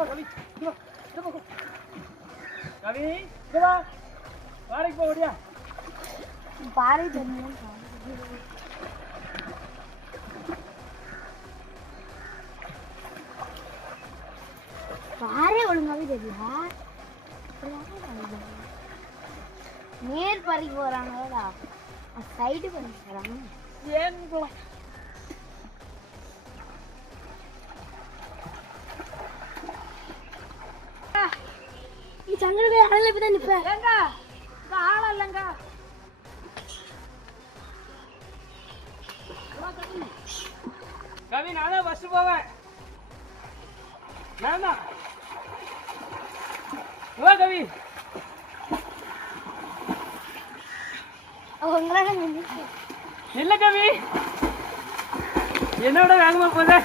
கவி கவி இதுவா வாடகைக்கு போக முடியா பாறை தண்ணியும் பாறை ஒழுங்காவே தெரியல நேர் பறிக்க போறாங்களா சைடு பண்ணி போறாங்க ஏன் போலாம் சங்கரவே ஆளல இப்பதான் நிப்ப ஏங்க இந்த ஆள இல்லங்க கவி நான் தான் ஃபர்ஸ்ட் போவேன் நான் தான் வா கவி அவங்களால இல்ல கவி என்னோட வேகமா போதே